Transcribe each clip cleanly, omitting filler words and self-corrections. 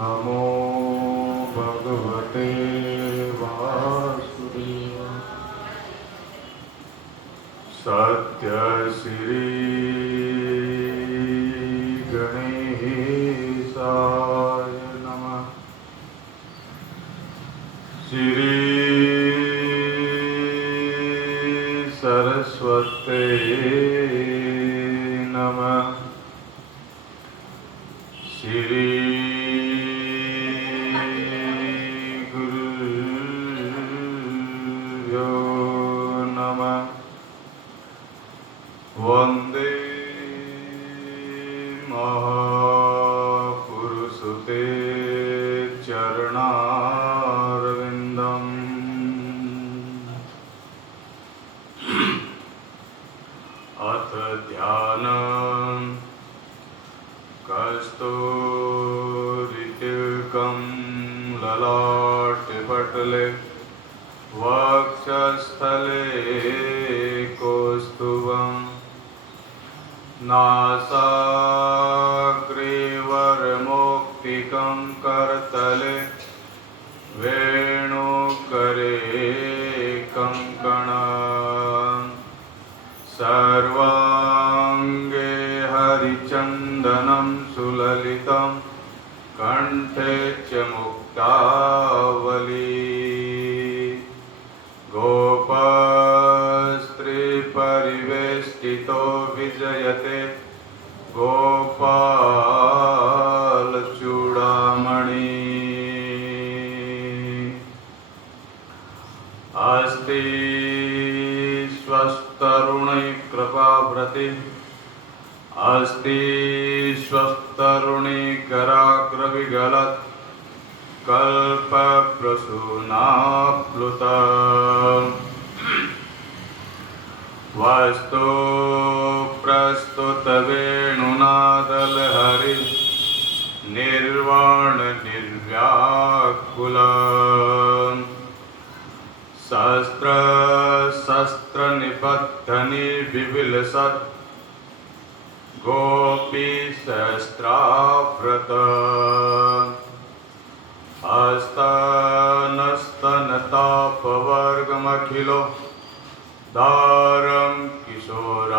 नमो भगवते वासुदेवाय। सत्य श्री गणेशाय नमः। श्री सरस्वते नमः। श्री गुरुभ्यो नमः। वंदे महापुरुषते चरणारविन्दम्। अथ ध्यानं कस्तूरितिलकं ललाटपटले वक्षस्थले कौस्तुभं नासाग्रेवरमौक्तिकं करतले वेणुकरे कङ्कणं सर्वाङ्गे हरिचन्दनं सुललितं कण्ठे च मुक्तावली। गोपस्त्रीपरिवेष्टितो विजयते गोपालचूडामणि। अस्ति स्वस्तरुणै कृपाभृति अस्ति स्वस्तरुणि कराग्रविगलत् कल्पप्रसूनाप्लुत वस्तु प्रस्तुतवेणुनादलहरि निर्वाण निर्व्याकुल शस्त्र शस्त्र निबद्ध निर्विविलसत् गोपी शस्त्रावृत हस्तनस्तनतापवर्गमखिलो दारं किशोराकृति।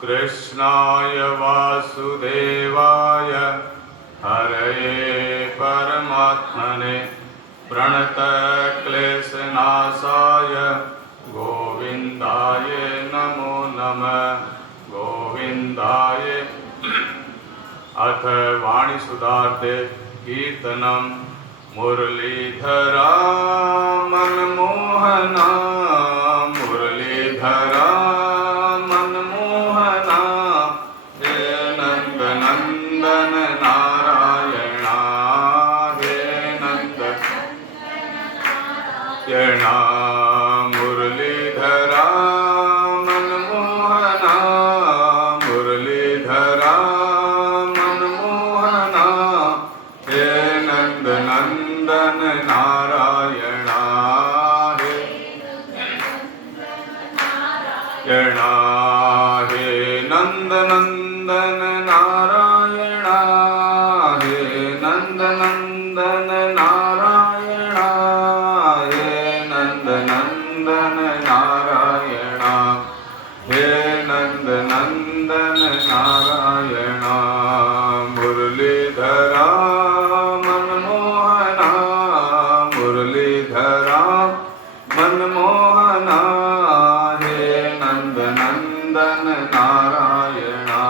कृष्णाय वासुदेवाय हरये परमात्मने प्रणतक्लेशनाशाय गोविन्दाय नमो नमः गोविन्दाय। अथ वाणीसुधार्थे कीर्तनं मुरलीधरा मनमोहना मुरलीधरा मनमोहना हे नन्दनन्दन नारायणा हे नन्दनन्दना मुरलीधरा मनमोहना मुरलीधरा मनमोहना हे नन्दनन्दन नारायणा हे नारायणा हे नन्दनन्दन नारायणा हे नन्दनन्दन नारायणा हे नन्दनन्दन नारायणा हे नन्दनन्दन नारायणा। मुरलीधरा मनमोहना मुरलीधरा मनमोहना हे नन्दनन्दन नारायणा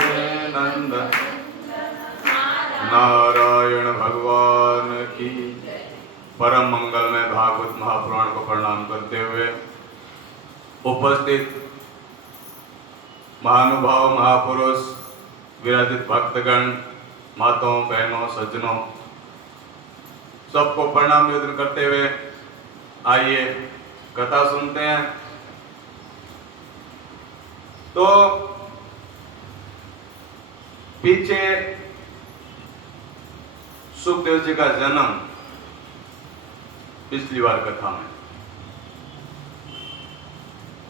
हे नन्द नारायण भगवान की। परम मंगल में भागवत महापुराण को प्रणाम करते हुए उपस्थित महानुभाव महापुरुष विराजित भक्तगण माताओं बहनों सज्जनों सबको प्रणाम निवेदन करते हुए आइए कथा सुनते हैं। तो पीछे सुखदेव जी का जन्म पिछली बार कथा में।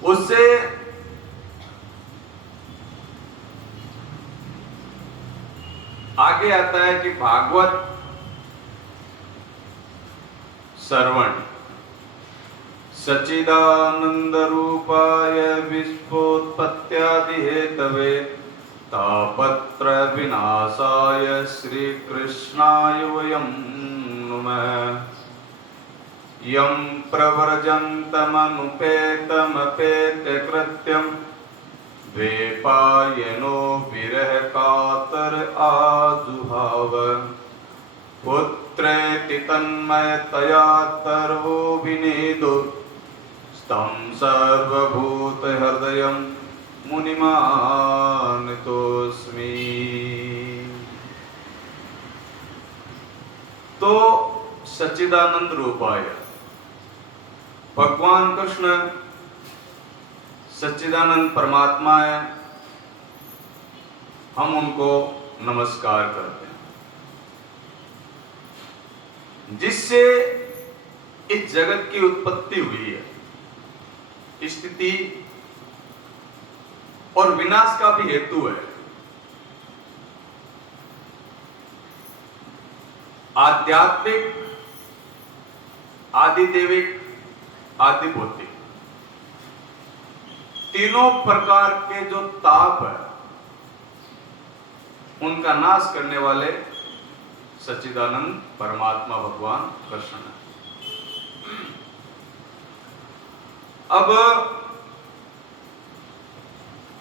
उससे आगे आता है कि भागवत श्रवण सच्चिदानंद रूपाय विश्वोत्पत्त्यादि हेतवे तापत्र विनाशाय श्री कृष्णाय वयं नुमः। यं प्रव्रजन्तमनुपेतमपेत्य कृत्यं द्वैपायनो विरह कातर आजुहाव। पुत्रेति तन्मयतया तर्वो विनेदो स्तं सर्वभूत हृदयं मुनिमानतोऽस्मि। तो सच्चिदानंद रूपाय भगवान कृष्ण सच्चिदानंद परमात्मा है, हम उनको नमस्कार करते हैं, जिससे इस जगत की उत्पत्ति हुई है, स्थिति और विनाश का भी हेतु है। आध्यात्मिक, आदिदेविक, आदिभौतिक तीनों प्रकार के जो ताप है उनका नाश करने वाले सच्चिदानंद परमात्मा भगवान कृष्ण है। अब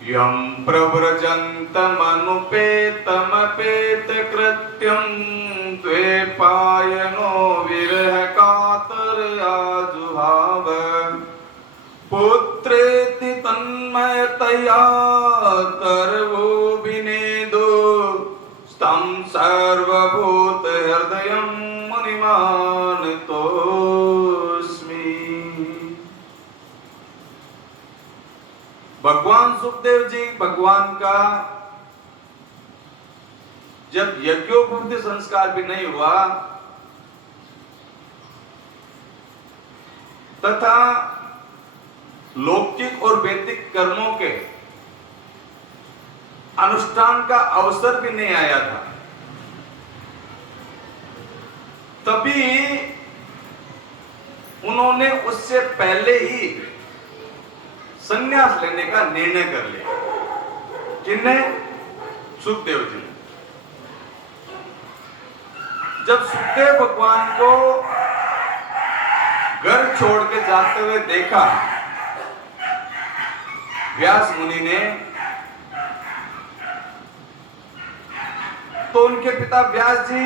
यं प्रव्रजन्तमनुपेतमपेत कृत्यं द्वैपायनो विरह कातर आजुहाव। पुत्रेति तन्मयतया तर्वो विनेदो स्तं सर्वभूत हृदयं मुनिमानतोऽस्मि। भगवान सुखदेव जी भगवान का जब यज्ञोपवीत संस्कार भी नहीं हुआ तथा लौकिक और वैदिक कर्मों के अनुष्ठान का अवसर भी नहीं आया था, तभी उन्होंने उससे पहले ही संन्यास लेने का निर्णय कर लिया। किन्ने? सुखदेव जी। जब सुखदेव भगवान को घर छोड़ के जाते हुए देखा व्यास मुनि ने, तो उनके पिता व्यास जी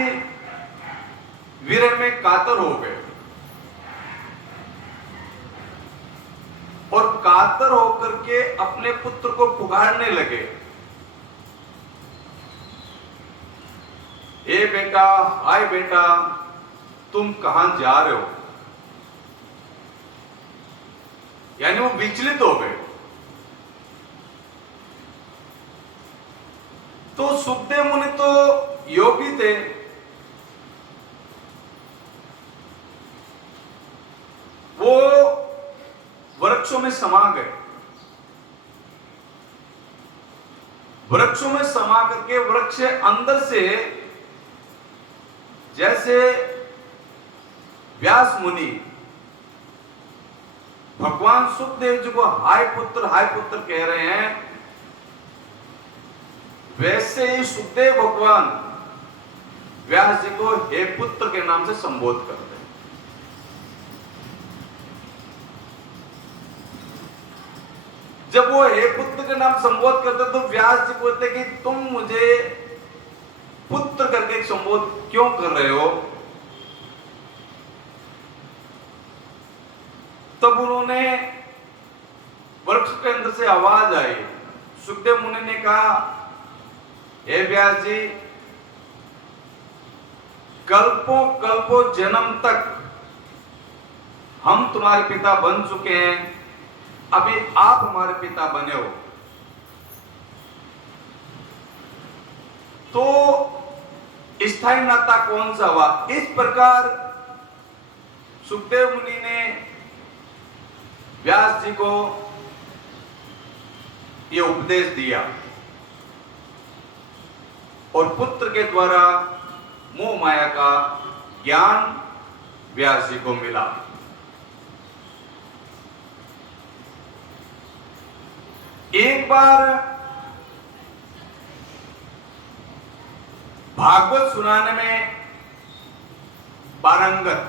विरह में कातर हो गए और कातर होकर के अपने पुत्र को पुकारने लगे, ए बेटा, हाय बेटा, तुम कहां जा रहे हो? यानी वो विचलित हो गए। तो सुखदेव मुनि तो योगी थे, वो वृक्षों में समा गए। वृक्षों में समा करके वृक्ष अंदर से जैसे व्यास मुनि भगवान सुखदेव जी को हाय पुत्र कह रहे हैं, वैसे ही सुखदेव भगवान व्यास जी को हे पुत्र के नाम से संबोध करते हैं। जब वो हे पुत्र के नाम संबोध करते तो व्यास जी बोलते कि तुम मुझे पुत्र करके संबोध क्यों कर रहे हो? तब उन्होंने वृक्ष के अंदर से आवाज आई। सुखदेव मुनि ने कहा, हे व्यास जी, कल्पों जन्म तक हम तुम्हारे पिता बन चुके हैं, अभी आप हमारे पिता बने हो, तो स्थायी नाता कौन सा हुआ? इस प्रकार सुखदेव मुनि ने व्यास जी को यह उपदेश दिया और पुत्र के द्वारा मोह माया का ज्ञान व्यास जी को मिला। एक बार भागवत सुनाने में पारंगत,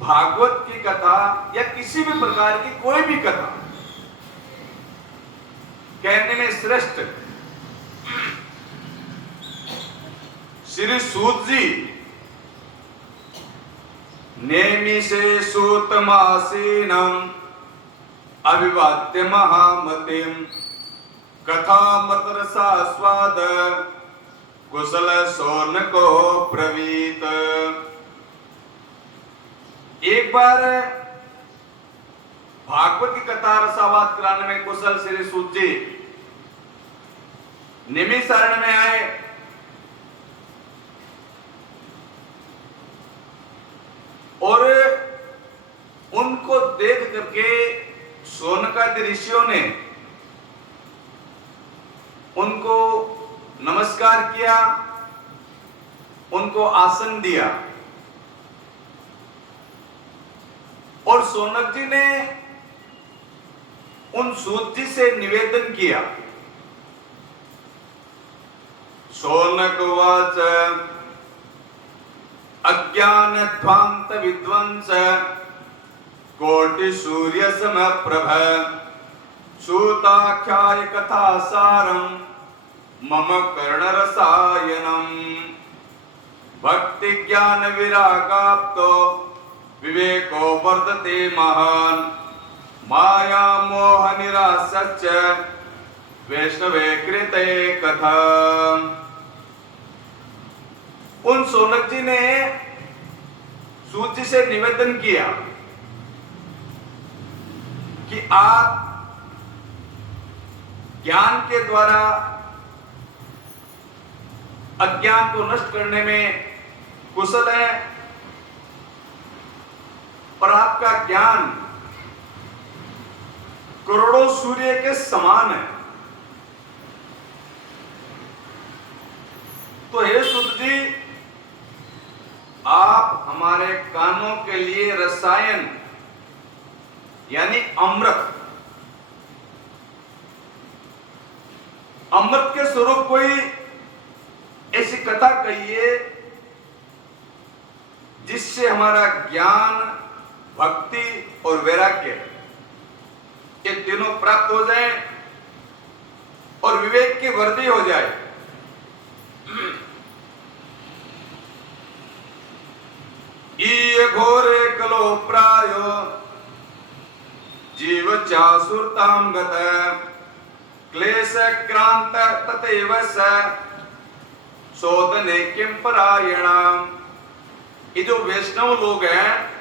भागवत की कथा या किसी भी प्रकार की कोई भी कथा कहने में श्रेष्ठ श्री सूत जी नेमिषे सूतमासीनम अभिवाद्य महामतिम कथामत रसास्वाद कुशल शौनको प्रवीत। एक बार भागवत की कथा रसावाद कराने में कुशल श्री सूत जी निमिषारण्य में आए और उनको देख करके शौनकादि ऋषियों ने उनको नमस्कार किया, उनको आसन दिया और शौनक जी ने उन सूत जी से निवेदन किया। शौनक उवाच अज्ञान ध्वांत विद्वंस कोटि सूर्य सम प्रभ सूताख्याय कथा सारम मम कर्ण रसायनम भक्ति ज्ञान विरागाप्तो विवेको वर्धते महान माया मोह निरासच वैष्णवे कृते कथा। उन शौनक जी ने सूत जी से निवेदन किया कि आप ज्ञान के द्वारा अज्ञान को नष्ट करने में कुशल है और आपका ज्ञान करोड़ों सूर्य के समान है। तो हे सूत जी, आप हमारे कानों के लिए रसायन यानी अमृत, अमृत के स्वरूप कोई ऐसी कथा कहिए जिससे हमारा ज्ञान, भक्ति और वैराग्य ये तीनों प्राप्त हो जाए और विवेक की वृद्धि हो जाए। ईय घोरे कलो प्रायो जीव चासुरताम गत क्लेश क्रांत तथैव स शोधने किम परायणाम। ये जो वैष्णव लोग हैं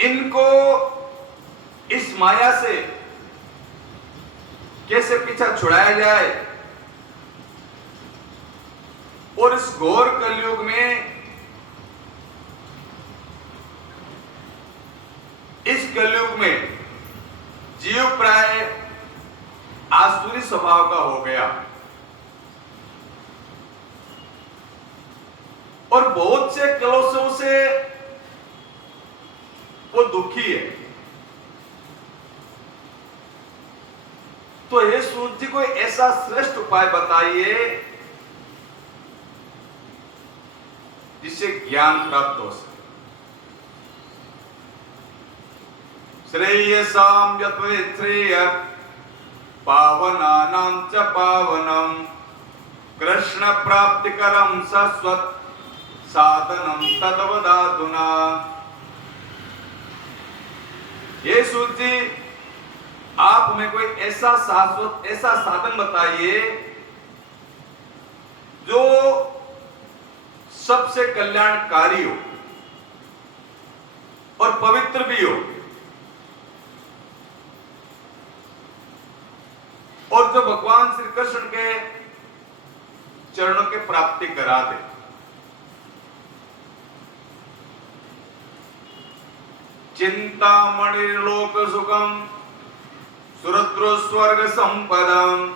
इनको इस माया से कैसे पीछा छुड़ाया जाए और इस घोर कलयुग में, इस कलयुग में जीव प्राय आसुरी स्वभाव का हो गया और बहुत से कलशों से वो दुखी है। तो हे सूत जी कोई ऐसा श्रेष्ठ उपाय बताइए जिससे ज्ञान प्राप्त हो सके। श्रेयसाम यत्वेत्रेय पावनानां च पावनम कृष्ण प्राप्तिकरम शाश्वत साधनम तद्वदाधुना। ये सूत जी, आप हमें कोई ऐसा शाश्वत, ऐसा साधन बताइए जो सबसे कल्याणकारी हो और पवित्र भी हो और जो भगवान श्री कृष्ण के चरणों की प्राप्ति करा दे। चिंतामणिर्लोक सुखम सुरद्रो स्वर्ग संपदम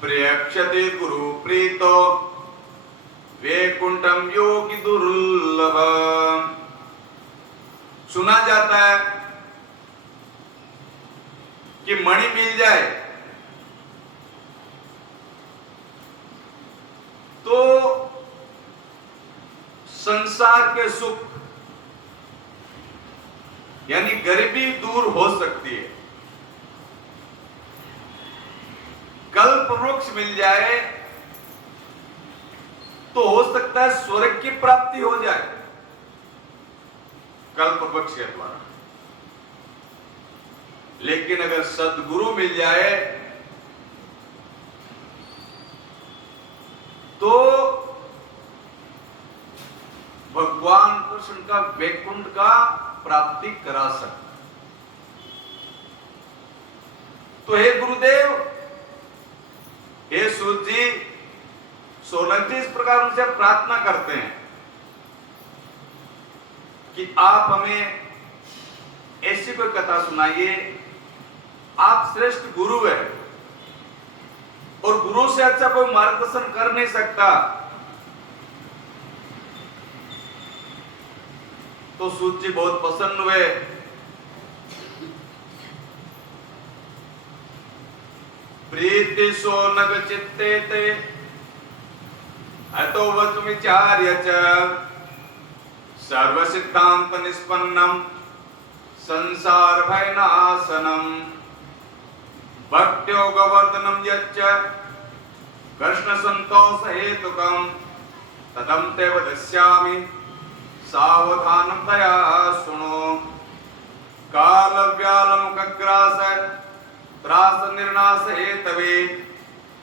प्रियक्षते गुरु प्रीतो वैकुंठम योगी दुर्लभ। सुना जाता है कि मणि मिल जाए तो संसार के सुख यानी गरीबी दूर हो सकती है। कल्प वृक्ष मिल जाए तो हो सकता है स्वर्ग की प्राप्ति हो जाए कल्प वृक्ष के द्वारा। लेकिन अगर सद्गुरु मिल जाए तो भगवान कृष्ण का वैकुंठ का प्राप्ति करा सकता। तो हे गुरुदेव, हे सूत जी, सोनक जी इस प्रकार उनसे प्रार्थना करते हैं कि आप हमें ऐसी कोई कथा सुनाइए। आप श्रेष्ठ गुरु है और गुरु से अच्छा कोई मार्गदर्शन कर नहीं सकता। तो सूत जी बहुत प्रसन्न हुए। प्रीति सोनक चित्ते ते अतो वचु विचार्य च सर्व सिद्धांत निष्पन्नम संसार भय नाशनम भक्त्योगवर्धनम यच्च कृष्ण संतोष हेतुकम तदम ते वदिष्यामि सावधानं तया सुनो। काल व्यालमुखग्रास त्रास निर्नाश हेतवे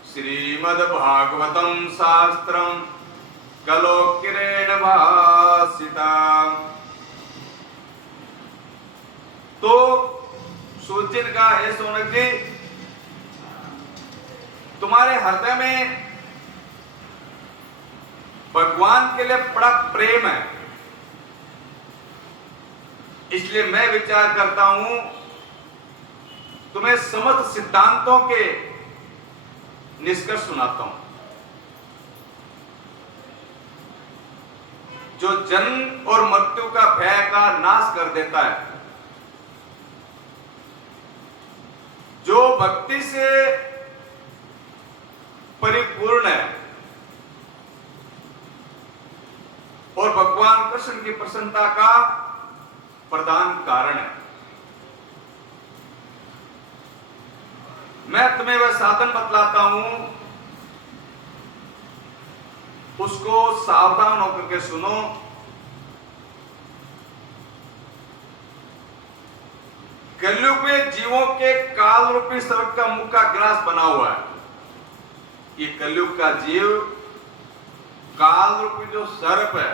श्रीमद् भागवतं शास्त्रं कलोकिरेण भासिता। तो सूचिन का है सोनक जी, तुम्हारे हृदय में भगवान के लिए बड़ा प्रेम है, इसलिए मैं विचार करता हूं तुम्हें समस्त सिद्धांतों के निष्कर्ष सुनाता हूं। जो जन्म और मृत्यु का भय का नाश कर देता है, जो भक्ति से परिपूर्ण है और भगवान कृष्ण की प्रसन्नता का प्रधान कारण है। मैं तुम्हें वह साधन बतलाता हूं, उसको सावधान होकर के सुनो। कलयुग में जीवों के काल रूपी सर्प का मुख का ग्रास बना हुआ है। ये कलयुग का जीव काल रूपी जो सर्प है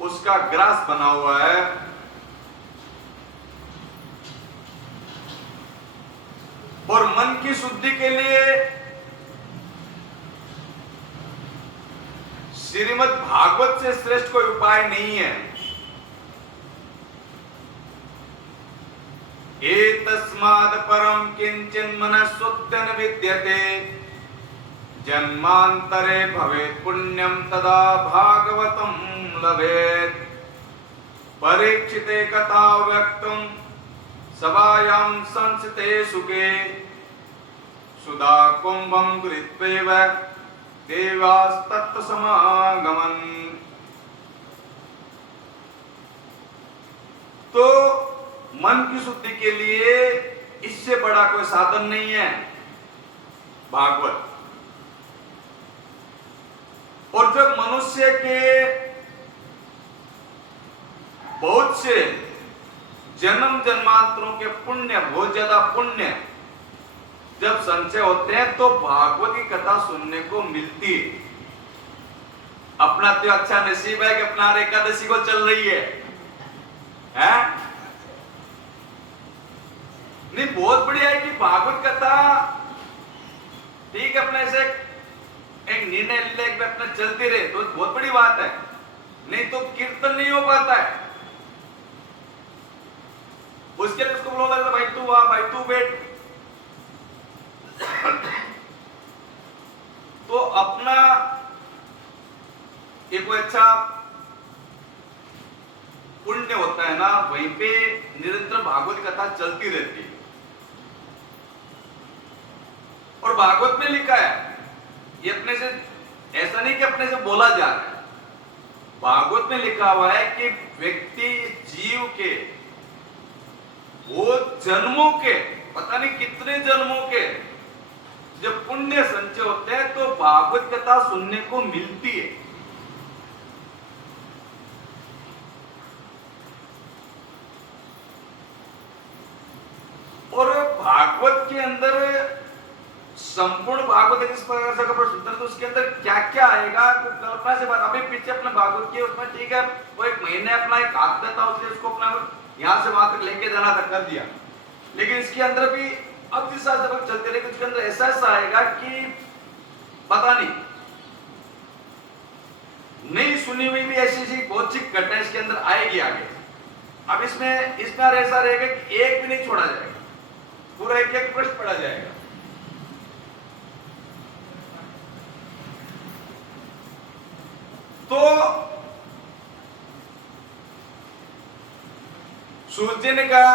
उसका ग्रास बना हुआ है। और मन की शुद्धि के लिए श्रीमद् भागवत से श्रेष्ठ कोई उपाय नहीं है। एतस्माद् परम किंचिन मनःशुद्धिं न विद्यते जन्मांतरे भवेत् पुण्यम तदा भागवतं लभेत्। परीक्षिते कथा व्यक्तुं सभायां संस्थिते सुखे सुधा कुंभं कृत्वैव देवास्तत्र समागमन्। तो मन की शुद्धि के लिए इससे बड़ा कोई साधन नहीं है भागवत। और जब मनुष्य के बहुत से जन्म जन्मांतरों के पुण्य, बहुत ज्यादा पुण्य जब संचय होते हैं तो भागवत की कथा सुनने को मिलती है। अपना तो अच्छा नसीब है कि अपना एकादशी को चल रही है, हैं? नहीं, बहुत बढ़िया है कि भागवत कथा ठीक अपने से एक निर्णय ले अपना चलती रहे तो बहुत बड़ी बात है। नहीं तो कीर्तन नहीं हो पाता है, उसके लिए उसको बोला था भाई तू आ, भाई तू बैठ। तो अपना एक कोई अच्छा पुण्य होता है ना, वहीं पे निरंतर भागवत कथा चलती रहती है। और भागवत में लिखा है, ये अपने से ऐसा नहीं कि अपने से बोला जा रहा है, भागवत में लिखा हुआ है कि व्यक्ति जीव के वो जन्मों के, पता नहीं कितने जन्मों के जब पुण्य संचय होते हैं तो भागवत कथा सुनने को मिलती है। और भागवत के अंदर संपूर्ण भागवत इस प्रकार से अगर सुनते तो उसके अंदर क्या क्या आएगा तो कल्पना से बात। अभी पीछे अपने भागवत के उसमें ठीक है, वो एक महीने अपना एक आदत था, उसको अपना यहां से वहां तक लेके जाना था, कर दिया। लेकिन इसके अंदर भी अब जिस हिसाब से चलते रहे उसके अंदर ऐसा ऐसा आएगा कि पता नहीं, नहीं सुनी हुई भी ऐसी ऐसी बहुत सी घटना इसके अंदर आएगी आगे। अब इसमें ऐसा रहेगा कि एक भी नहीं छोड़ा जाएगा, पूरा एक एक प्रश्न पढ़ा जाएगा। तो सूर्य ने कहा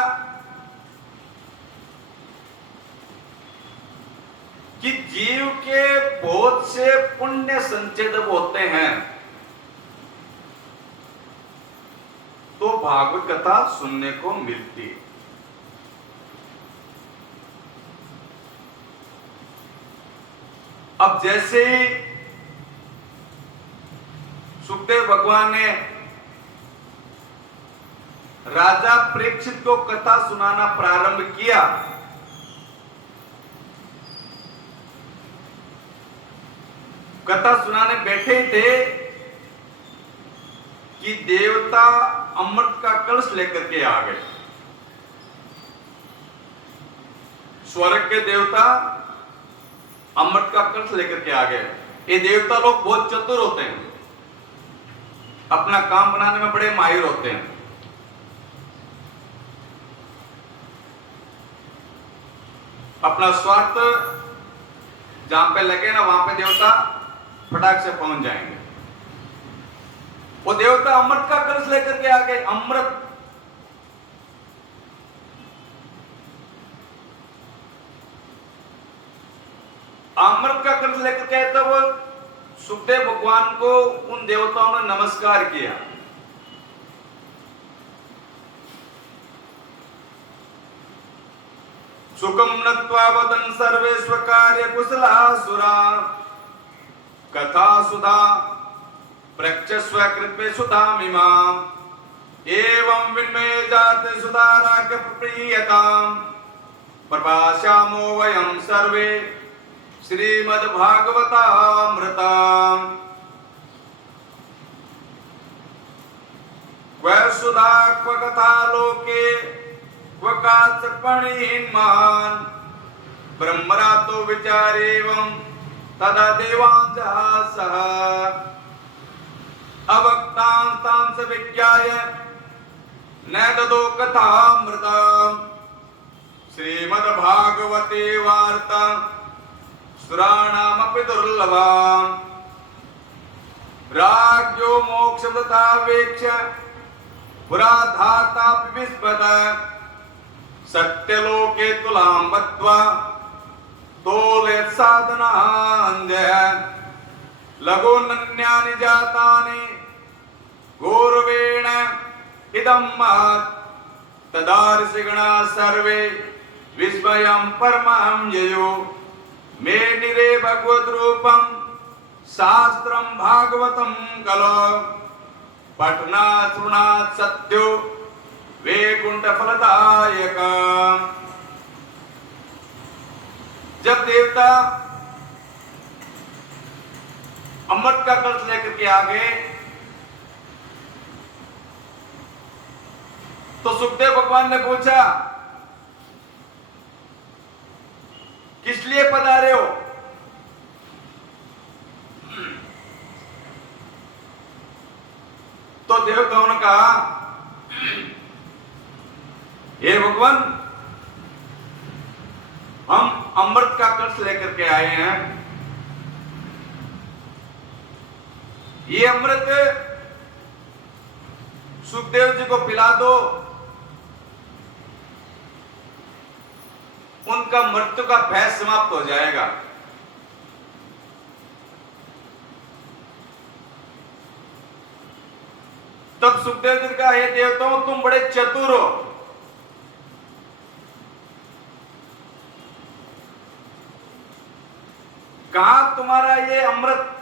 कि जीव के बहुत से पुण्य संचय जब होते हैं तो भागवत कथा सुनने को मिलती है। अब जैसे ही सुखदेव भगवान ने राजा परीक्षित को कथा सुनाना प्रारंभ किया, कथा सुनाने बैठे थे कि देवता अमृत का कलश लेकर के आ गए। स्वर्ग के देवता अमृत का कलश लेकर के आ गए। ये देवता लोग बहुत चतुर होते हैं, अपना काम बनाने में बड़े माहिर होते हैं। अपना स्वार्थ जहां पे लगे ना वहां पे देवता फटाक से पहुंच जाएंगे। वो देवता अमृत का कलश लेकर के आ गए। अमृत का कलश लेकर के आए, तब सुखदेव भगवान को उन देवताओं ने नमस्कार किया। सुखम नत्वा वदन् सर्वे स्वकार्य कुशलासुरा कथा सुधा प्रक्षस्व कृत्वे सुधामिमाम् एवं विन्मये जाते सुधाराक प्रियताम् प्रभास्यामो वयं सर्वे श्रीमद्भागवतामृतम् क्व सुधा क्व कथा लोके क्व काचपणिन्मान् ब्रह्मरातो विचारेवं तदा देवांसः अवक्तांस्तांस विज्ञाय न ददो कथामृतम् श्रीमद्भागवते वार्ता सुराणामपि दुर्लभम् राज्ञो मोक्षमता वेक्ष्य पुराधातापि विस्मत सत्यलोके तुलां बद्ध्वा तोलयत् साधनाञ्जय लघुनन्यानि जातानि गौरवेण इदं महत् तदा ऋषिगणाः सर्वे विस्मयं परमं ययो मेनिरे भगवद् रूपं शास्त्रं भागवतं खलु पठनात् शृणात् सत्यो वैकुंठ फलदायकम्। जब देवता अमृत का कलश लेकर के आ गए तो सुखदेव भगवान ने पूछा, किस लिए पधारे हो? तो देवताओं ने कहा हे भगवान, हम अमृत का कलश लेकर के आए हैं। ये अमृत सुखदेव जी को पिला दो, उनका मृत्यु का भय समाप्त हो जाएगा। तब सुखदेव जी का, हे देवताओं, तुम बड़े चतुर हो। कहां तुम्हारा ये अमृत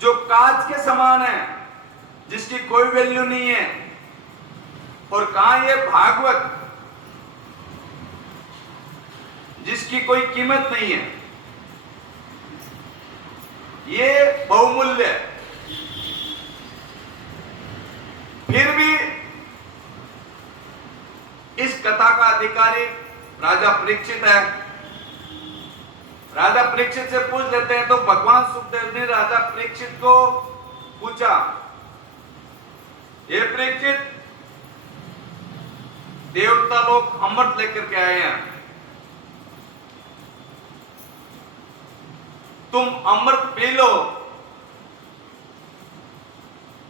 जो कांच के समान है, जिसकी कोई वैल्यू नहीं है, और कहां ये भागवत जिसकी कोई कीमत नहीं है, ये बहुमूल्य है। फिर भी इस कथा का अधिकारी राजा परीक्षित है। राजा परीक्षित से पूछ लेते हैं। तो भगवान सुखदेव ने राजा परीक्षित को पूछा, हे परीक्षित, देवता लोग अमृत लेकर के आए हैं, तुम अमृत पी लो,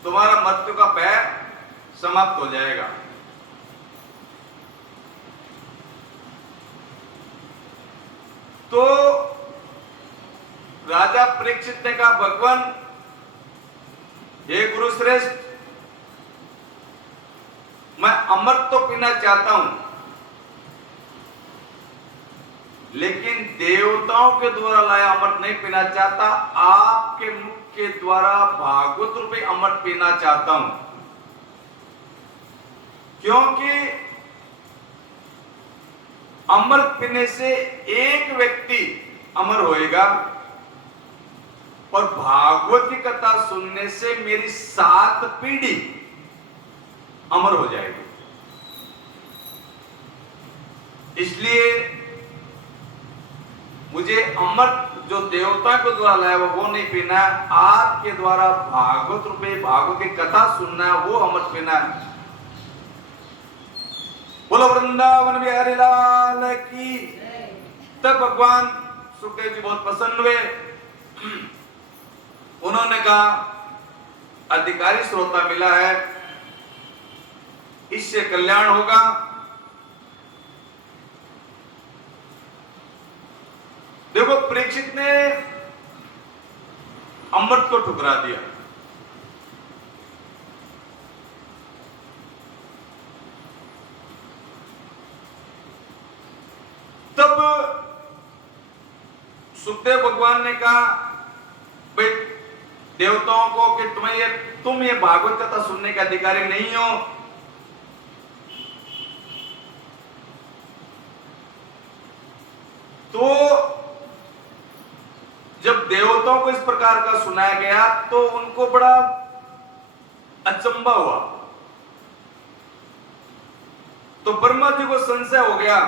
तुम्हारा मृत्यु का भय समाप्त हो जाएगा। तो राजा परीक्षित ने कहा, भगवान, हे गुरु श्रेष्ठ, मैं अमृत तो पीना चाहता हूं, लेकिन देवताओं के द्वारा लाया अमृत नहीं पीना चाहता, आपके मुख के द्वारा भागवत रूपी अमृत पीना चाहता हूं। क्योंकि अमृत पीने से एक व्यक्ति अमर होएगा, और भागवत की कथा सुनने से मेरी 7 पीढ़ी अमर हो जाएगी। इसलिए मुझे अमृत जो देवता के द्वारा लाया वो नहीं पीना है, आपके द्वारा भागवत रूपे भागवत की कथा सुनना है, वो अमृत पीना है। बोलो वृंदावन बिहारी लाल की। तब भगवान सुखदेव जी बहुत प्रसन्न हुए। उन्होंने कहा, अधिकारी श्रोता मिला है, इससे कल्याण होगा। देखो, परीक्षित ने अमृत को ठुकरा दिया। तब सुखदेव भगवान ने कहा, भाई देवताओं को कि तुम ये भागवत कथा सुनने के अधिकारी नहीं हो। तो जब देवताओं को इस प्रकार का सुनाया गया तो उनको बड़ा अचंभा हुआ। तो ब्रह्मा जी को संशय हो गया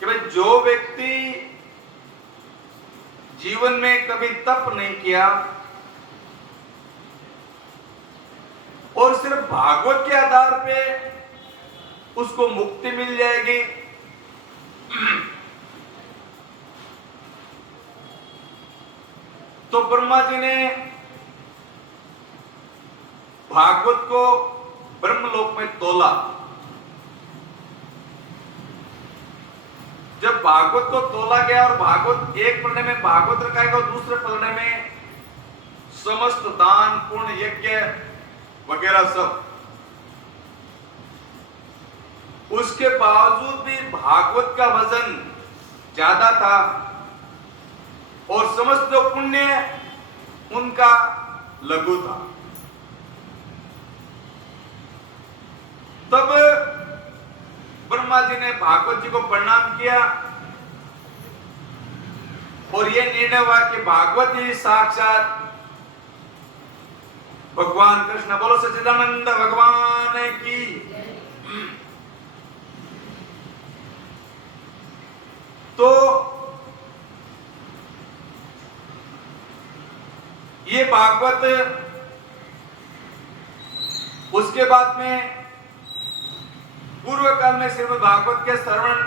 कि भाई, जो व्यक्ति जीवन में कभी तप नहीं किया और सिर्फ भागवत के आधार पे उसको मुक्ति मिल जाएगी, तो ब्रह्मा जी ने भागवत को ब्रह्मलोक में तोला। जब भागवत को तोला गया और भागवत एक पन्ने में भागवत रखा गया और दूसरे पन्ने में समस्त दान पुण्य यज्ञ वगैरह सब, उसके बावजूद भी भागवत का वजन ज्यादा था और समस्त जो पुण्य उनका लघु था। तब ब्रह्मा जी ने भागवत जी को प्रणाम किया और यह निर्णय हुआ कि भागवत ही साक्षात भगवान कृष्ण। बोलो सच्चिदानंद भगवान की। तो ये भागवत उसके बाद में पूर्व काल में श्रीमद् भागवत के श्रवण,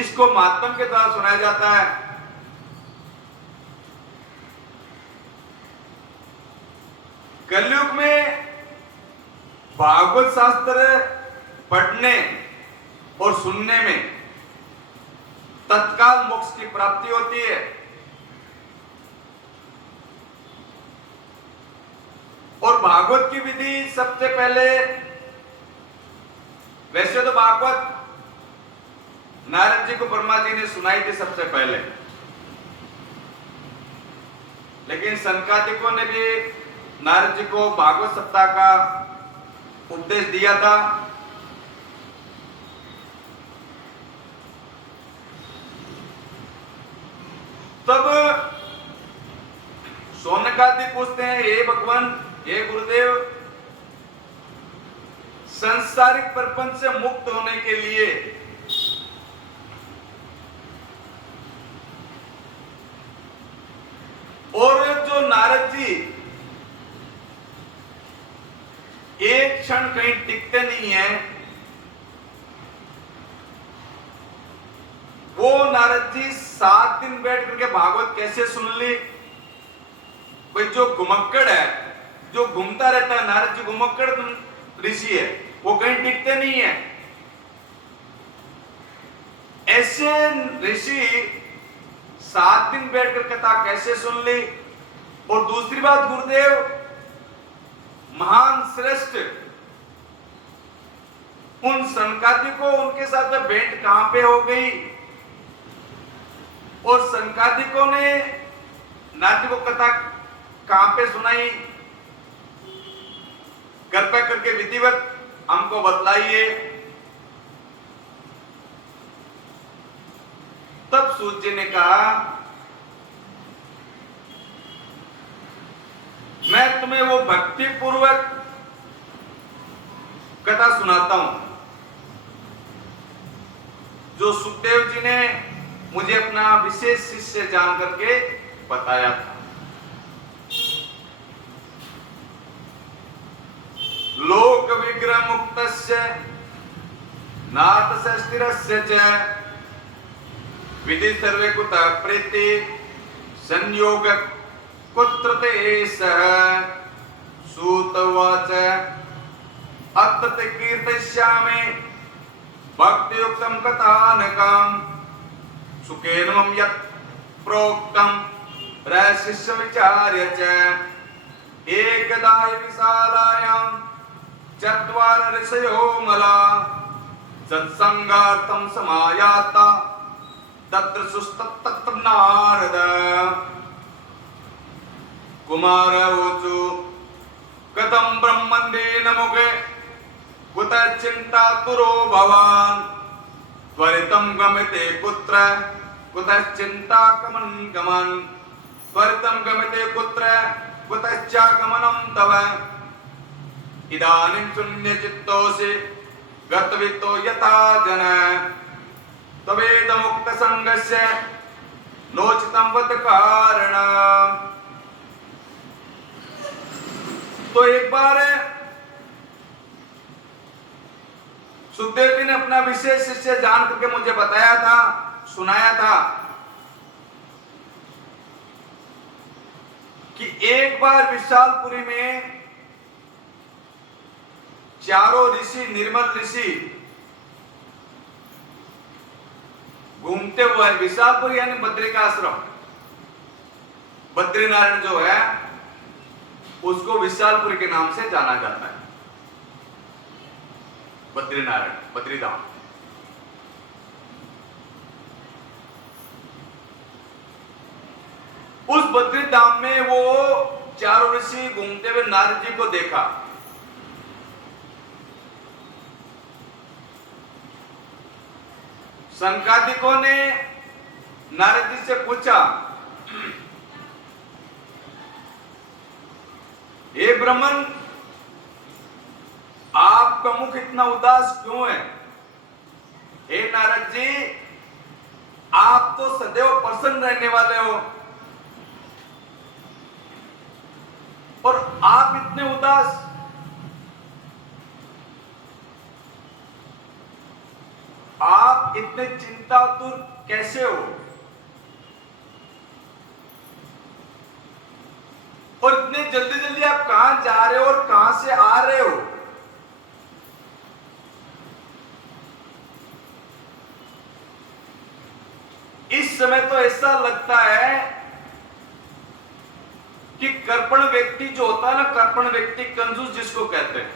इसको महात्म के द्वारा सुनाया जाता है। कलयुग में भागवत शास्त्र पढ़ने और सुनने में तत्काल मोक्ष की प्राप्ति होती है। और भागवत की विधि सबसे पहले, वैसे तो भागवत नारद जी को ब्रह्मा जी ने सुनाई थी सबसे पहले, लेकिन सनकादिकों ने भी नारद जी को भागवत सप्ताह का उपदेश दिया था। तब सौनकादि पूछते हैं, हे भगवान, हे गुरुदेव, सांसारिक प्रपंच से मुक्त होने के लिए और जो नारद जी एक क्षण कहीं टिकते नहीं है, वो नारद जी 7 दिन बैठ करके भागवत कैसे सुन ली? भाई जो घुमक्कड़ है, जो घूमता रहता है, नारद जी घुमक्कड़ ऋषि है, वो कहीं टिकते नहीं है। ऐसे ऋषि 7 दिन बैठकर कथा कैसे सुन ली? और दूसरी बात, गुरुदेव महान श्रेष्ठ उन सनकादि को उनके साथ में भेंट कहां पे हो गई? और सनकादिकों ने नारद को कथा कहां पे सुनाई? कृपया करके विधिवत हमको बतलाइए। तब सूत जी ने कहा, मैं तुम्हें वो भक्ति पूर्वक कथा सुनाता हूं जो सुखदेव जी ने मुझे अपना विशेष शिष्य जान करके बताया था। लोक विग्रह मुक्तस्य नाथ स्थिरस्य च विधि सर्वे कुत प्रीति संयोग कुत्र ते सह सूत उवाच अत्र कीर्तयिष्यामि भक्तियुक्तं कथानकं सुखेन मम यत् प्रोक्तं रहस्यस्य विचार्य च एकदा विशालायां चत्वार ऋषयो मला सत्संगार्थं समायाता तत्र सुस्तत्तत्र नारद कुमार ऊचु कथं ब्रह्मण्येन मुखे कुतः चिन्तातुरो भवान् त्वरितं गमते कुत्र कुतः चिन्ताकमनं गमन् त्वरितं गमते कुत्र कुतश्चागमनं तव इदानीं शून्यचित्तोऽसि गतवितो यथा जन तवेद मुक्त संगस्य नोचितं वद कारणम्। तो एक बार सुखदेव जी ने अपना विशेष शिष्य जान करके मुझे बताया था, सुनाया था कि एक बार विशालपुरी में चारों ऋषि, निर्मल ऋषि घूमते हुए, विशालपुरी यानी बद्री का आश्रम, बद्रीनारायण जो है उसको विशालपुरी के नाम से जाना जाता है। बद्रीनारायण, बद्रीधाम। उस बद्रीधाम में वो चारों ऋषि घूमते हुए नारद जी को देखा। सनकादिकों ने नारद जी से पूछा, हे ब्राह्मण, आपका मुख इतना उदास क्यों है? हे नारद जी, आप तो सदैव प्रसन्न रहने वाले हो। और आप इतने उदास, आप इतने चिंतातुर कैसे हो? और इतने जल्दी जल्दी आप कहां जा रहे हो और कहां से आ रहे हो? इस समय तो ऐसा लगता है कि कर्पण व्यक्ति जो होता है ना, कर्पण व्यक्ति, कंजूस जिसको कहते हैं,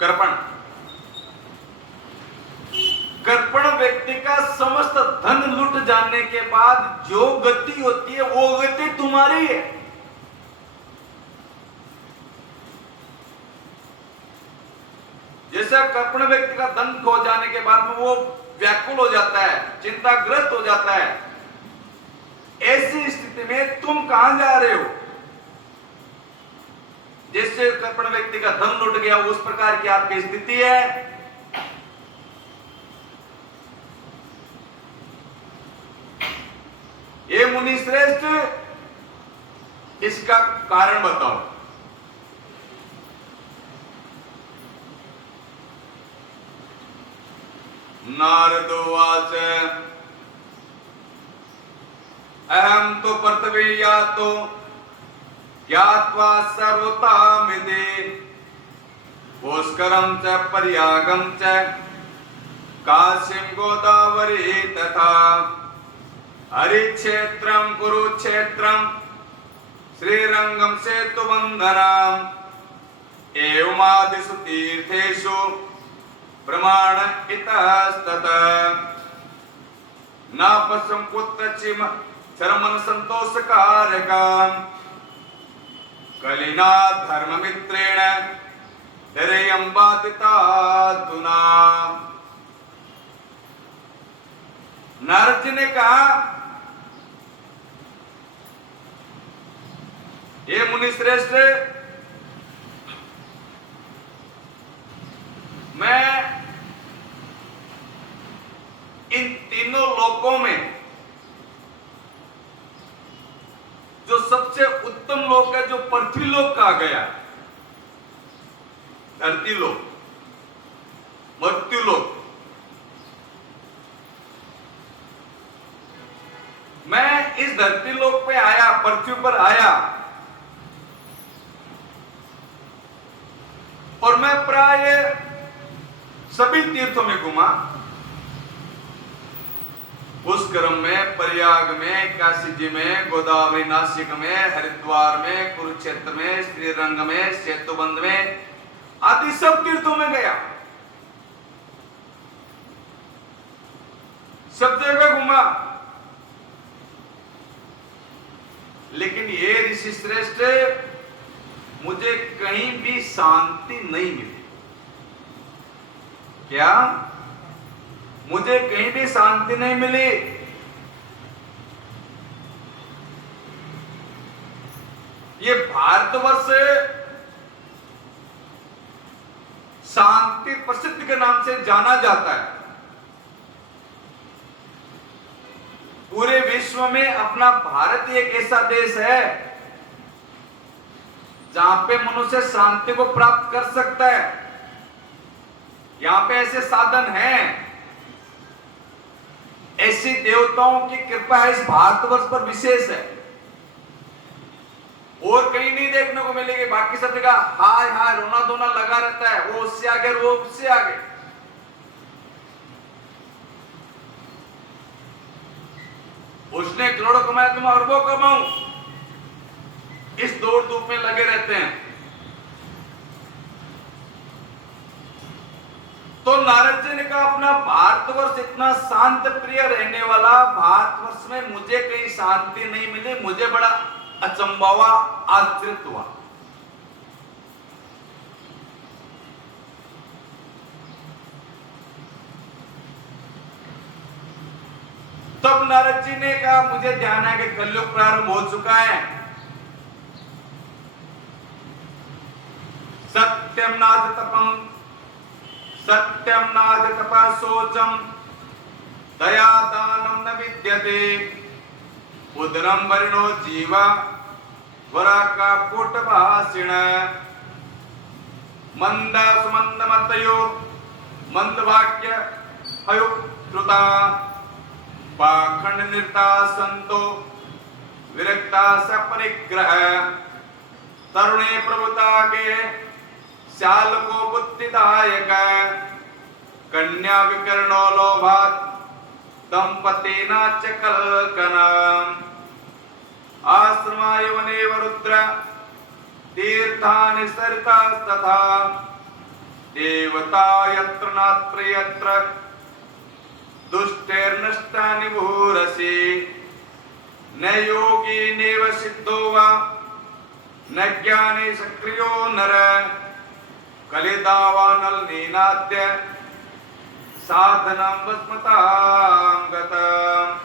कर्पण व्यक्ति का समस्त धन लुट जाने के बाद जो गति होती है वो गति तुम्हारी है। जैसा कर्पण व्यक्ति का धन खो जाने के बाद में वो व्याकुल हो जाता है, चिंताग्रस्त हो जाता है, ऐसी स्थिति में तुम कहां जा रहे हो? जैसे कर्पण व्यक्ति का धन लुट गया उस प्रकार की आपकी स्थिति है। ये मुनि श्रेष्ठ, इसका कारण बताओ। नारदोवाच अहम तो पृथ्वीयातो ज्ञात्वा सर्वतामिति पुष्करं च पर्यागं च काशीं गोदावरी तथा हरिक्षेत्रं कुरुक्षेत्रं श्रीरंगं सेतुबन्धनम् एवमादिषु तीर्थेषु प्रमाण इतस्ततः न पश्यं कुत्रचित् चरमन संतोष कारकम् कलिना धर्ममित्रेण धैर्यं बाधिताधुना। नारद जी ने कहा, ये मुनि श्रेष्ठ, मैं इन तीनों लोकों में जो सबसे उत्तम लोक है, जो पृथ्वी लोक कहा गया, धरती लोक, मृत्यु लोक, मैं इस धरती लोक पे आया, पृथ्वी पर आया, और मैं प्राय सभी तीर्थों में घुमा, पुष्करम में, प्रयाग में, काशी जी में, गोदावरी नासिक में, हरिद्वार में, कुरुक्षेत्र में, श्रीरंग में, सेतुबंध में, आदि सब तीर्थों में गया, सब जगह घुमा। लेकिन ये ऋषि श्रेष्ठ, मुझे कहीं भी शांति नहीं मिली। क्या? मुझे कहीं भी शांति नहीं मिली। ये भारतवर्ष शांति प्रसिद्ध के नाम से जाना जाता है। पूरे विश्व में अपना भारत एक ऐसा देश है जहां पे मनुष्य शांति को प्राप्त कर सकता है। यहां पे ऐसे साधन हैं, ऐसी देवताओं की कृपा है इस भारतवर्ष पर विशेष है, और कहीं नहीं देखने को मिलेगी। बाकी सब जगह हाय हाय रोना धोना लगा रहता है, वो उससे आगे, वो उससे आगे। उसने करोड़ों कमाया तो मैं अरबों कमाऊं, इस दौड़ धूप में लगे रहते हैं। तो नारद जी ने कहा, अपना भारतवर्ष इतना शांत प्रिय रहने वाला भारतवर्ष में मुझे कहीं शांति नहीं मिली। मुझे बड़ा अचंभा हुआ, आश्चर्य हुआ। तब नारद जी ने कहा, मुझे ध्यान है कि कलयुग प्रारंभ हो चुका है। सत्यम नाथ तपम, सत्यम नाथ तपा शोचम, दया दानम न विद्यते, उदरम वरिणो जीवा वरा का कोट भाषिण मंद सुमंद मतयो मंद वाक्य हयो श्रुता पाखंड निर्ता संतो विरक्ता स परिग्रह तरुणे प्रभुता के श्याल को बुद्धिदायक कन्या विकर्णो लोभात दंपति च कल्कना आश्रमायवनेव रुद्र तीर्थानि सरितास्तथा देवता यत्र नात्र यत्र दुष्टैर्नष्टानि भूरसि न योगी नेव सिद्धो वा न ज्ञाने सक्रियो नर कलिदावानल नीनाद्य साधनं वस्मतां गतम्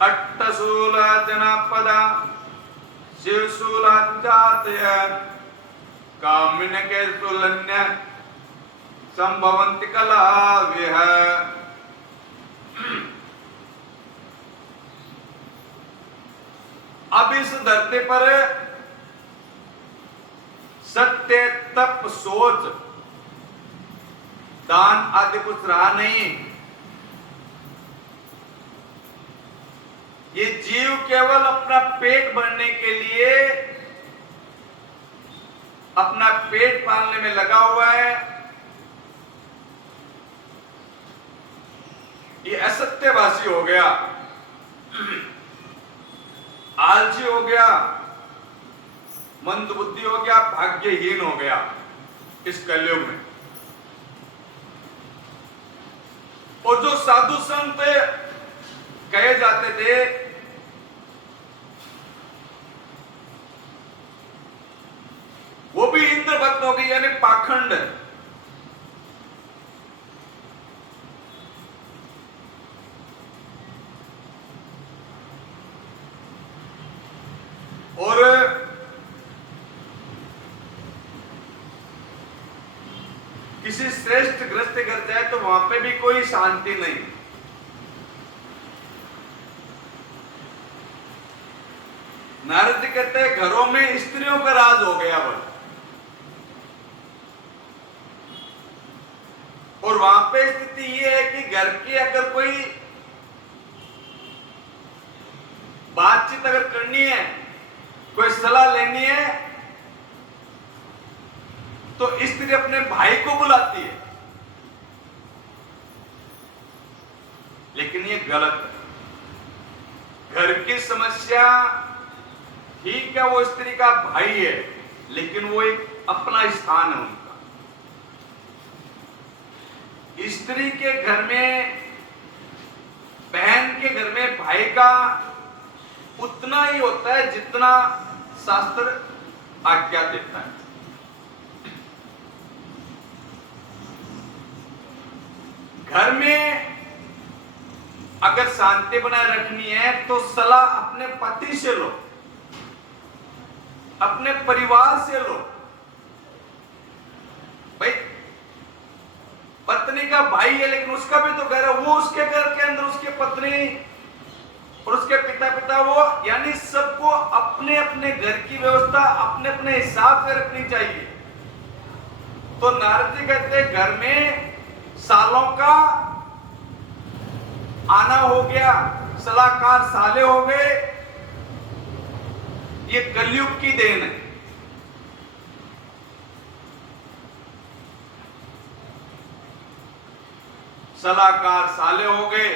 अट्टशूल जनपद शिवशूल जातय कामिन के तुलन्य संभवन्ति कलाव्यः अब इस धरती पर सत्य तप सोच दान आदि कुछ रहा नहीं। ये जीव केवल अपना पेट भरने के लिए अपना पेट पालने में लगा हुआ है। ये असत्यवासी हो गया, आलसी हो गया, मंदबुद्धि हो गया, भाग्यहीन हो गया इस कलयुग में। और जो साधु संत कहे जाते थे वो भी इंद्रभक्त हो गई, यानी पाखंड। और किसी श्रेष्ठ ग्रस्त घर जाए तो वहां पे भी कोई शांति नहीं। नारद जी कहते हैं घरों में स्त्रियों का राज हो गया बोल। और वहां पे स्थिति ये है कि घर की अगर कोई बातचीत अगर करनी है, कोई सलाह लेनी है, तो स्त्री अपने भाई को बुलाती है। लेकिन ये गलत है। घर की समस्या ठीक है, वो स्त्री का भाई है, लेकिन वो एक अपना स्थान है उनका। स्त्री के घर में, बहन के घर में भाई का उतना ही होता है जितना शास्त्र आज्ञा देता है। घर में अगर शांति बनाए रखनी है तो सलाह अपने पति से लो, अपने परिवार से लो। भाई पत्नी का भाई है लेकिन उसका भी तो घर है, वो उसके घर के अंदर उसकी पत्नी और उसके पिता वो, यानी सबको अपने अपने घर की व्यवस्था अपने अपने हिसाब से रखनी चाहिए। तो नारद जी कहते हैं घर में सालों का आना हो गया, सलाहकार साले हो गए, ये कलयुग की देन है। सलाहकार साले हो गए,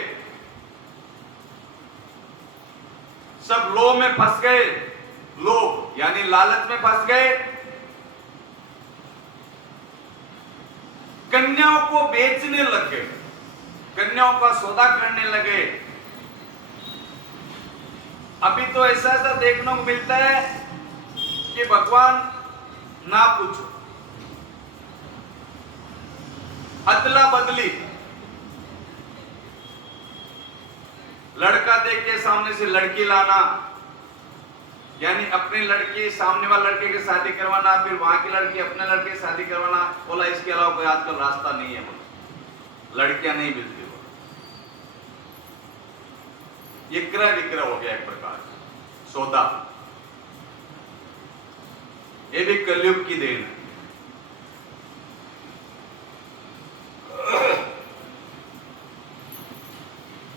सब लोभ में फंस गए, लोभ यानी लालच में फंस गए। कन्याओं को बेचने लग गए, कन्याओं का सौदा करने लगे। अभी तो ऐसा ऐसा देखने को मिलता है कि भगवान ना पूछो, अदला बदली। लड़का देख के सामने से लड़की लाना, यानी अपनी लड़की सामने वाले लड़के की शादी करवाना, फिर वहां की लड़की अपने लड़के की शादी करवाना। बोला इसके अलावा कोई आजकल रास्ता नहीं है, लड़कियां नहीं मिलती। ये क्रय विक्रय हो गया एक प्रकार सौदा। ये भी कलयुग की देन है।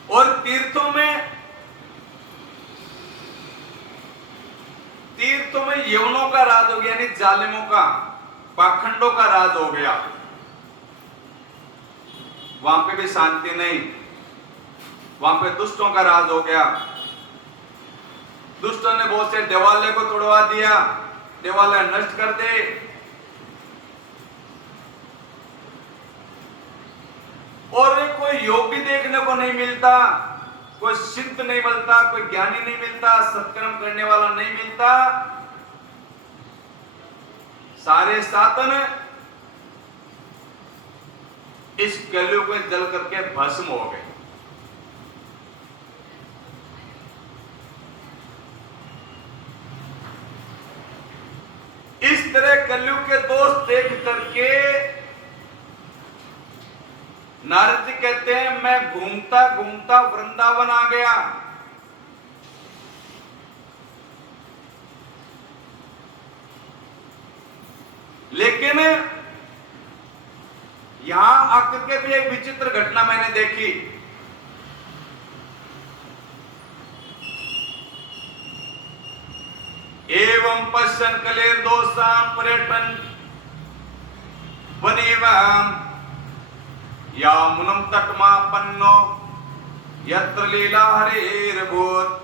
और तीर्थों में यवनों का राज हो गया, यानी जालिमों का, पाखंडों का राज हो गया। वहां पे भी शांति नहीं, वहां पे दुष्टों का राज हो गया। दुष्टों ने बहुत से देवालय को तोड़वा दिया, देवालय नष्ट कर दे। और कोई योगी देखने को नहीं मिलता, कोई सिद्ध नहीं मिलता, कोई ज्ञानी नहीं मिलता, सत्कर्म करने वाला नहीं मिलता। सारे साधन इस कलयुग में जल करके भस्म हो गए। इस तरह कलयुग के दोष देख करके नारद जी कहते हैं, मैं घूमता घूमता वृंदावन आ गया। लेकिन यहां आकर के भी एक विचित्र घटना मैंने देखी। एवं पश्यन् कलेर्दोषान् पर्यटन् वनेवाम् यामुनं तटमापन्नो यत्र लीला हरेर्भूत्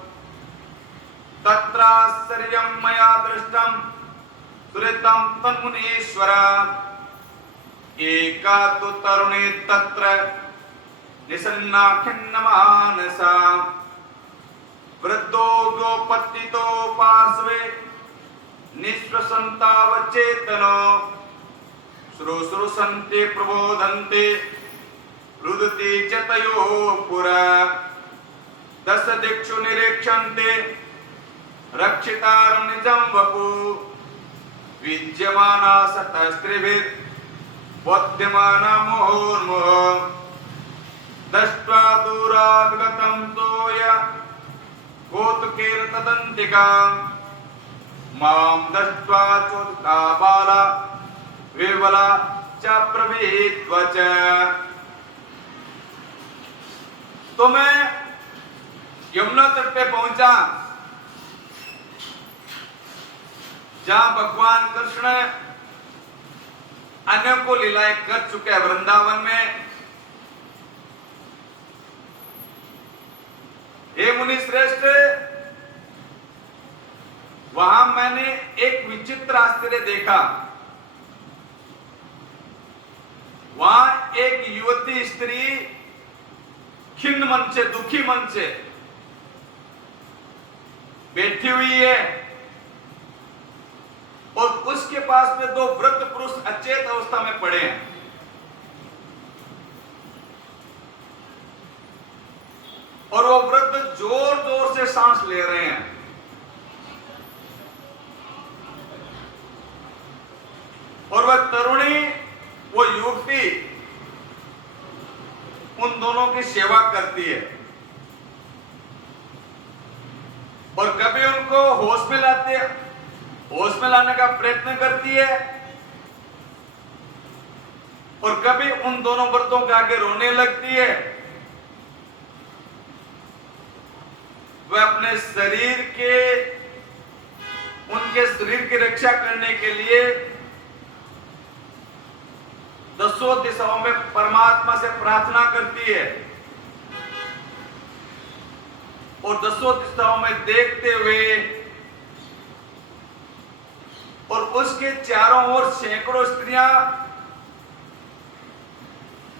तत्राश्चर्यं मया दृष्टं सुहृतं तन्मुनीश्वर। एका तु तरुणी तत्र निसन्ना खिन्नमानसा वृद्धो गोपतितो पार्श्वे निःश्वसन्तावचेतनो श्रुश्रुषन्ते प्रबोधन्ते रुदते च तयोः पुरा। दश दिक्षु निरीक्षन्ते रक्षितारं निजं वपु विद्यमाना शतस्त्रिभिर् बोध्यमाना मुहुर्मुहुः दष्ट्वा दूराद्गतं तोय कौतुकेन तदन्तिकाम् मां दष्ट्वा चोदिता बाला विवला च प्रभीत्वच। तो मैं यमुना तट पे पहुंचा, जहां भगवान कृष्ण अनेकों लीलाएं कर चुके हैं वृंदावन में। हे मुनि श्रेष्ठ, वहां मैंने एक विचित्र आश्चर्य देखा। वहां एक युवती स्त्री खिन्न मन से, दुखी मन से बैठी हुई है और उसके पास में दो वृद्ध पुरुष अचेत अवस्था में पड़े हैं। और वो वृद्ध जोर जोर से सांस ले रहे हैं। और वह तरुणी, वो युवती उन दोनों की सेवा करती है और कभी उनको होश में लाने का प्रयत्न करती है और कभी उन दोनों वृद्धों के आगे रोने लगती है। वह अपने उनके शरीर की रक्षा करने के लिए दसों दिशाओं में परमात्मा से प्रार्थना करती है और दसों दिशाओं में देखते हुए और उसके चारों ओर सैकड़ों स्त्रियां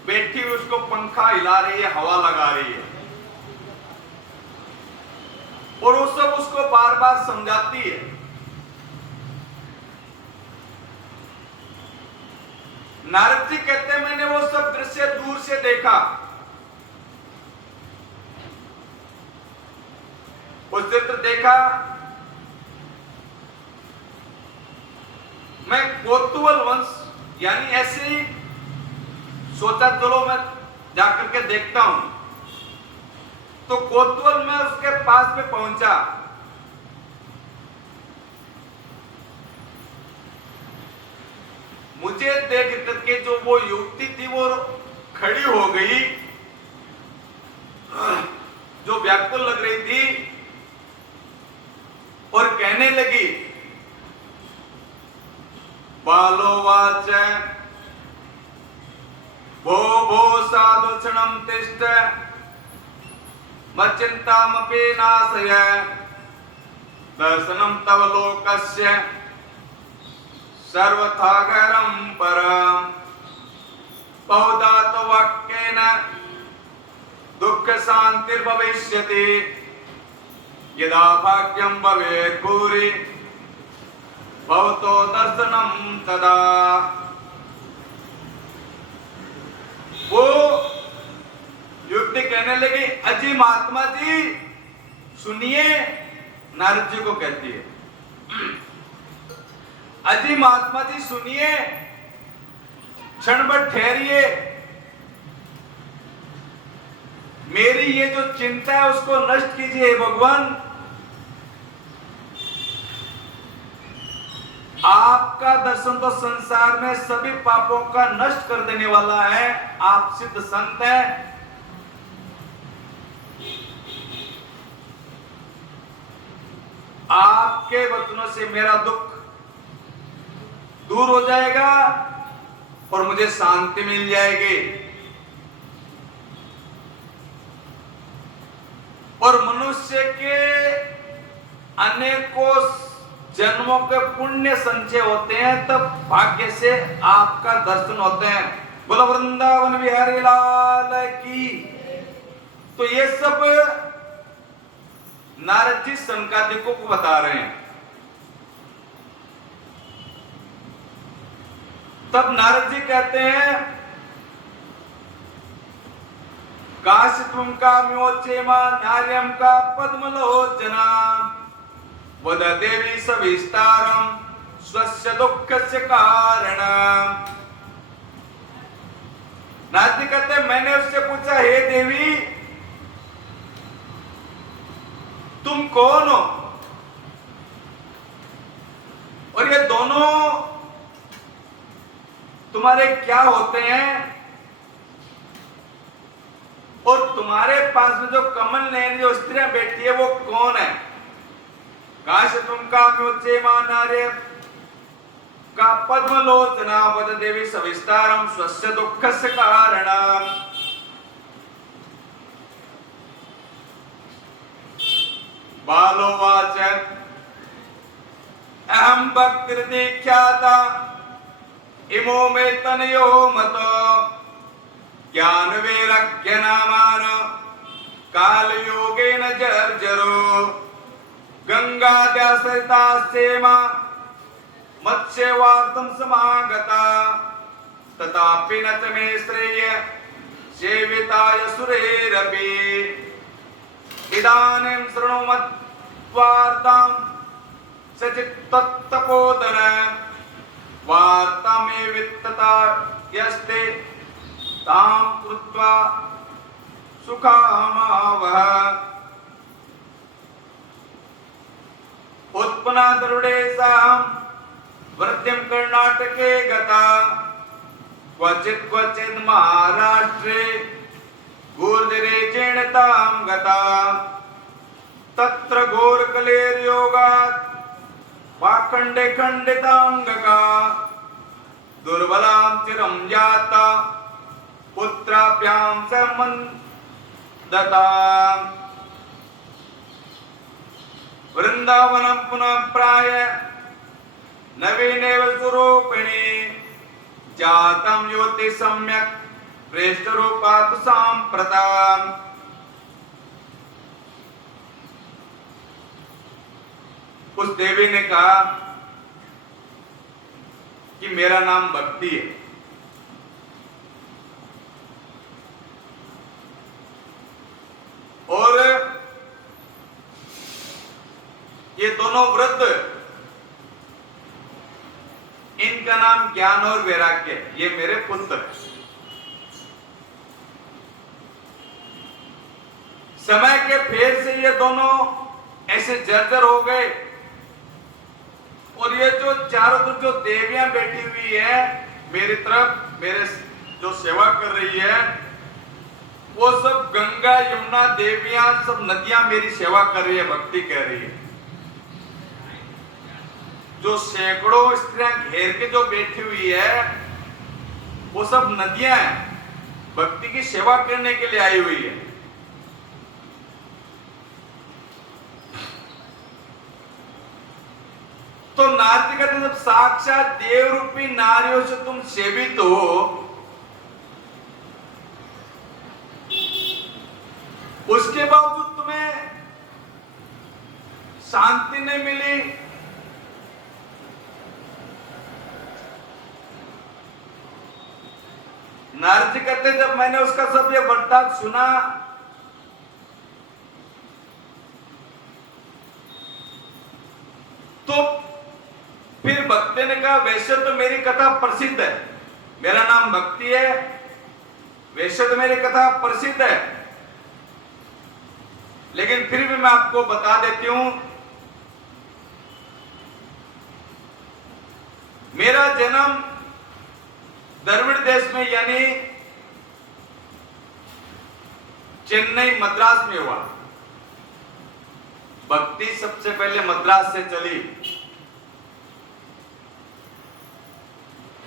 बैठी हुई उसको पंखा हिला रही है, हवा लगा रही है और वो सब उसको बार बार समझाती है। नारद जी कहते हैं, मैंने वो सब दृश्य दूर से देखा। उस चित्र देखा, मैं कोतुवल वंश, यानी ऐसे ही सोचा चलो मैं जाकर के देखता हूं। तो कोतुवल में उसके पास में पहुंचा मुझे देख करके जो वो युवती थी वो खड़ी हो गई, जो व्याकुल लग रही थी, और कहने लगी, बालोवाच भो भो साधु क्षणं तिष्ठ मच्चिन्तामपि नाशय दर्शनं तव लोकस्य सर्वथा गरं परम् बहुधात वाक्येन दुःख शान्तिर्भविष्यति यदा भाग्यं भवेत् भूरि भवतो दर्शनं तदा। वो युक्ति कहने लगी, अजी महात्मा जी सुनिए, नारद जी को कहती है, अजी महात्मा जी सुनिए, क्षण भर ठहरिए, मेरी ये जो चिंता है उसको नष्ट कीजिए भगवान। आपका दर्शन तो संसार में सभी पापों का नष्ट कर देने वाला है, आप सिद्ध संत हैं। आपके वचनों से मेरा दुख दूर हो जाएगा और मुझे शांति मिल जाएगी, और मनुष्य के अनेकों जन्मों के पुण्य संचय होते हैं, तब भाग्य से आपका दर्शन होते हैं। बोलो वृंदावन बिहारी लाल की। तो ये सब नारद जी संकादिकों को बता रहे हैं। तब नारद जी कहते हैं, काशित्वं काम्योच्चेमा नार्यं का पद्मलोचना वद देवी सविस्तारं स्वस्य दुःखस्य कारणम्। नारद जी कहते हैं, मैंने उससे पूछा, हे देवी तुम कौन हो? और ये दोनों तुम्हारे क्या होते हैं, और तुम्हारे पास में जो कमल नयन जो स्त्रियां बैठी है वो कौन है? काशित्वं काम्योच्चेमा नार्यं का पद्मलोचना वद देवी सविस्तारं स्वस्य दुःखस्य कारणम्। बालोवाच अहं भक्तिर्दीख्याता इमो मे तनयो मतो ज्ञान वैराग्य नामान काल योगेन जर्जरो गंगाद्यासरितास्येमा मत्स्यवार्तं समागता तथापि न च मे श्रेय सेविताय सुरेरपि इदानीं शृणु मद्वार्तां सचित्तपोदन वार्ता मे वित्तता यस्ते तां कृत्वा सुखामावह। उत्पन्ना दरुडेशां वृद्धिं कर्णाटके गता क्वचित् क्वचित् महाराष्ट्रे गुर्जरेचेण तां गता तत्र घोरकलेर्योगात् पाखण्डे खण्डिताङ्गका दुर्बलां चिरं जाता पुत्राभ्यां सम्बन्धता। वृंदावनं पुनः प्राय नवीनेव स्वरूपिणी जातं युवति सम्यक् प्रेष्ठरूपा तु साम्प्रताम्। उस देवी ने कहा कि मेरा नाम भक्ति है, और ये दोनों वृद्ध, इनका नाम ज्ञान और वैराग्य, ये मेरे पुत्र हैं। समय के फेर से ये दोनों ऐसे जर्जर हो गए, और ये जो चारों तरफ जो देवियां बैठी हुई है मेरी तरफ मेरे जो सेवा कर रही है वो सब गंगा यमुना देवियां सब नदियां मेरी सेवा कर रही है, भक्ति कर रही है। जो सैकड़ों स्त्रियां घेर के जो बैठी हुई है वो सब नदियां हैं, भक्ति की सेवा करने के लिए आई हुई है। तो नारद कहते जब साक्षात देव रूपी नारियों से तुम सेवित हो, उसके बावजूद तुम्हें शांति नहीं मिली, नारद जी कहते जब मैंने उसका सब ये वृत्तांत सुना तो फिर भक्ति ने कहा वैसे तो मेरी कथा प्रसिद्ध है, मेरा नाम भक्ति है, वैसे तो मेरी कथा प्रसिद्ध है, लेकिन फिर भी मैं आपको बता देती हूं, मेरा जन्म द्रविड़ देश में यानी चेन्नई मद्रास में हुआ। भक्ति सबसे पहले मद्रास से चली,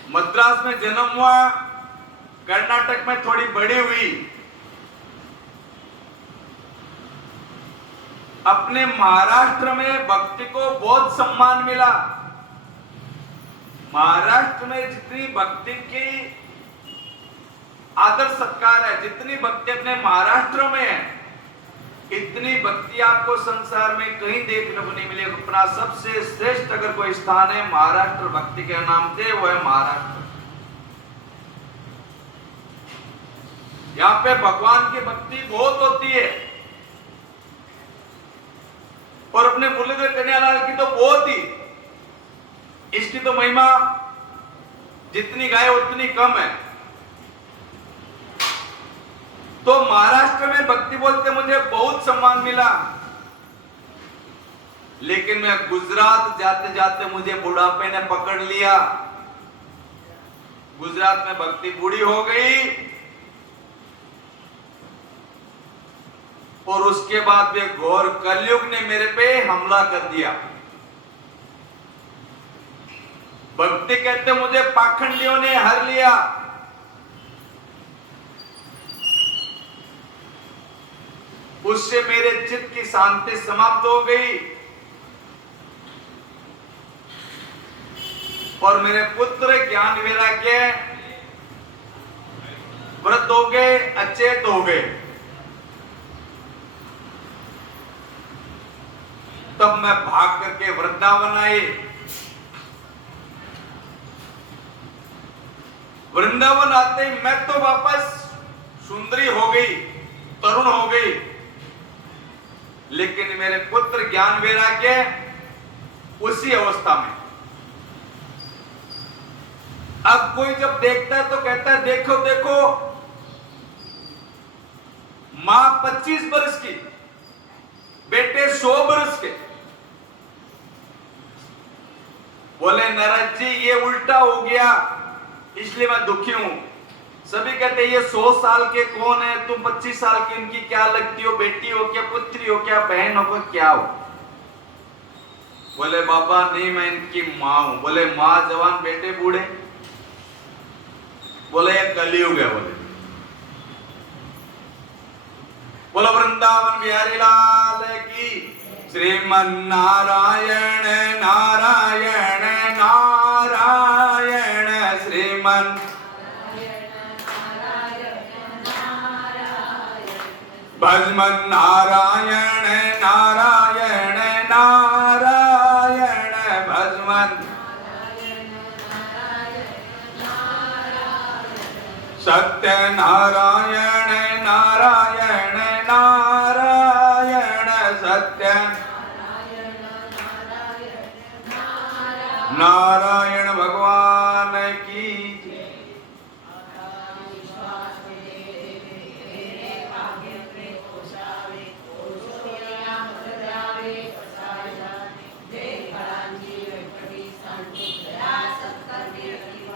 मद्रास में जन्म हुआ, कर्नाटक में थोड़ी बड़ी हुई, अपने महाराष्ट्र में भक्ति को बहुत सम्मान मिला। महाराष्ट्र में जितनी भक्ति की आदर सत्कार है, जितनी भक्ति अपने महाराष्ट्र में है, इतनी भक्ति आपको संसार में कहीं देखने को नहीं मिलेगी। अपना सबसे श्रेष्ठ अगर कोई स्थान है महाराष्ट्र भक्ति के नाम से, वो है महाराष्ट्र। यहाँ पे भगवान की भक्ति बहुत होती है और अपने मुरलीधर कन्हैयालाल की तो बहुत ही, इसकी तो महिमा जितनी गाय उतनी कम है। तो महाराष्ट्र में भक्ति बोलते मुझे बहुत सम्मान मिला, लेकिन मैं गुजरात जाते जाते मुझे बुढ़ापे ने पकड़ लिया। गुजरात में भक्ति बूढ़ी हो गई और उसके बाद वे घोर कलयुग ने मेरे पे हमला कर दिया। भक्ति कहते मुझे पाखंडियों ने हर लिया। उससे मेरे चित्त की शांति समाप्त हो गई और मेरे पुत्र ज्ञान वैराग्य वृद्ध हो गए, अचेत हो गए। तब मैं भाग करके वृंदावन आई। वृंदावन आते ही मैं तो वापस सुंदरी हो गई, तरुण हो गई, लेकिन मेरे पुत्र ज्ञान वैराग्य उसी अवस्था में। अब कोई जब देखता है तो कहता है देखो देखो, मां 25 वर्ष की, बेटे 100 वर्ष के। बोले नारद जी ये उल्टा हो गया, इसलिए मैं दुखी हूं। सभी कहते ये 100 साल के कौन है, तुम 25 साल की, इनकी क्या लगती हो, बेटी हो क्या, पुत्री हो क्या, बहन हो क्या हो? बोले बाबा नहीं, मैं इनकी मां हूं। बोले मां जवान, बेटे बूढ़े। बोले ये कलयुग है। बोलो वृंदावन बिहारी लाल की। श्रीमन नारायण नारायण नारायण, श्रीमन भजमन नारायण नारायण नारायण, भजमन सत्य नारायण नारायण नारायण, सत्य नारायण भगवान